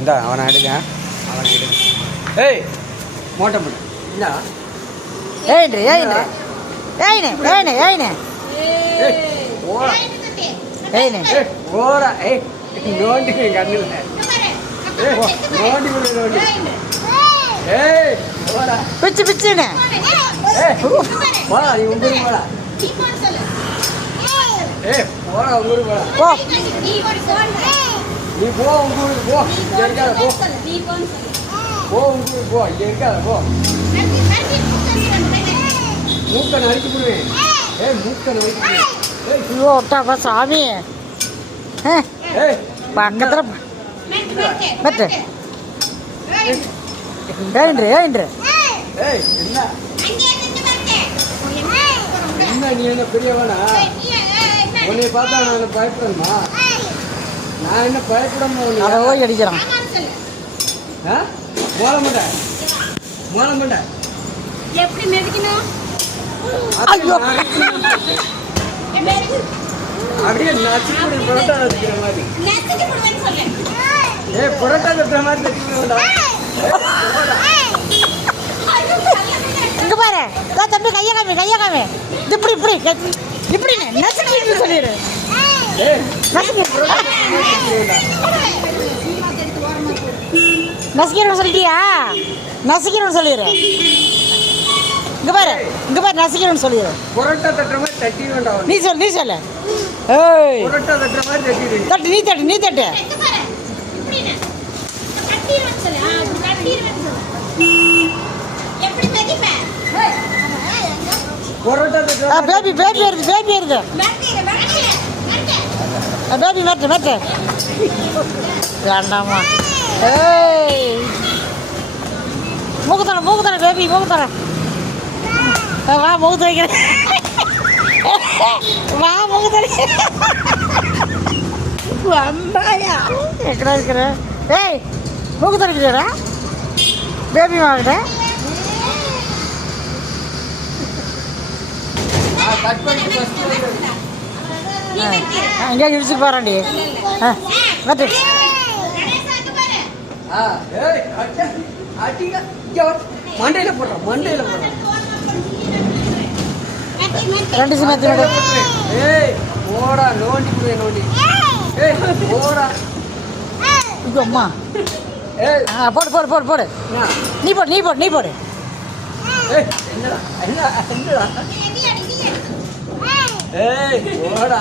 இந்த அவனை எடுங்க, அவனை எடுங்க. ஏய் மோட்டை போட்டு என்ன ஏய்னு ஏய்னு ஏய்னு ஏய்னு ஏய்னு ஓரா ஏய்னு ஓரா ஏய் நோண்டி கண்ணில் நோண்டி நோண்டி ஏய் ஓரா பிச்சு பிச்சுன்னு போடா நீ உங்களுக்கு போடா ஏய் போடா உங்களுக்கு போடா போ நீ போ உங்களுக்கு போ இங்கே இருக்காத போ போ உங்களுக்கு போ இங்கே இருக்காத போ மூக்கை நறுக்கி போடுவேன் ஏய் மூக்கை நறுக்கி போடுவேன் ஏய் ஐயோ ஒட்டாப்பா சாமி ஏய் பக்கத்தில் மெத்து ஏய்ன்று ஏய்ன்று ஏய் என்ன என்ன நீ என்ன பெரியவனா உன்னை பார்த்தா நான் பயப்படணுமா நான் என்ன பயப்படாம அதை ஓய் அடிக்கிறான் ஆ மோள மாட்டேன் மோள மாட்டேன் எப்படி மெதிக்கணும் ஐயோ அப்படியே நச்சு புரோட்டா வச்சுக்கிற மாதிரி நெத்திக்கு போடுவேன்னு சொல்றேன் ஏய் புரோட்டா தட்டுற மாதிரி தச்சுக்கிறோம்டா இங்க பாரு தம்பி கையை காமி கையை காமி இப்படி இப்படி இப்படி நசுக்கிட்டு சொல்லிடு ஏய் நசுக்கிறோம் சொல்லிட்டியா நசுக்கிறோம் சொல்லிடு இங்க பாரு நசுக்கிறோம் சொல்லிடு புரோட்டா தட்டுற மாதிரி தட்டி வேண்டாம் நீ சொல்லு ஏய் புரோட்டா தட்டுற மாதிரி தட்டிடு தட்டு நீ தட்டு இப்படினே கட்டிடுவேன்னு சொல்லு கட்டிடுவேன்னு சொல்லு எப்படி மெதிப்பே புரோட்டா தட்டுற பேபி வருது மெதிரு பேபி மெத்து வேண்டாமா ஏய் மூக்குத்தர பேபி மூக்குத்தர வா மூக்கு வைக்கிறேன் வா மூக்குத்தர வந்தாயா எக்கடா இருக்கிற ஏய் மூக்குத்தர இருக்கிறா பேபி வாங்கிட்ட கட் பண்ணி ஃபர்ஸ்ட் இங்கே இடிச்சு போறாண்டி மெத்து ஏய் அடிங்க இங்க மண்டையில போடுறான் ரெண்டு சிமெத்து ஏய் போடா நோண்டி புடுவே நோண்டி ஏய் போடா இங்கே அம்மா ஏய் போடு நீ போடு ஏய் என்னடா ஏய் போடா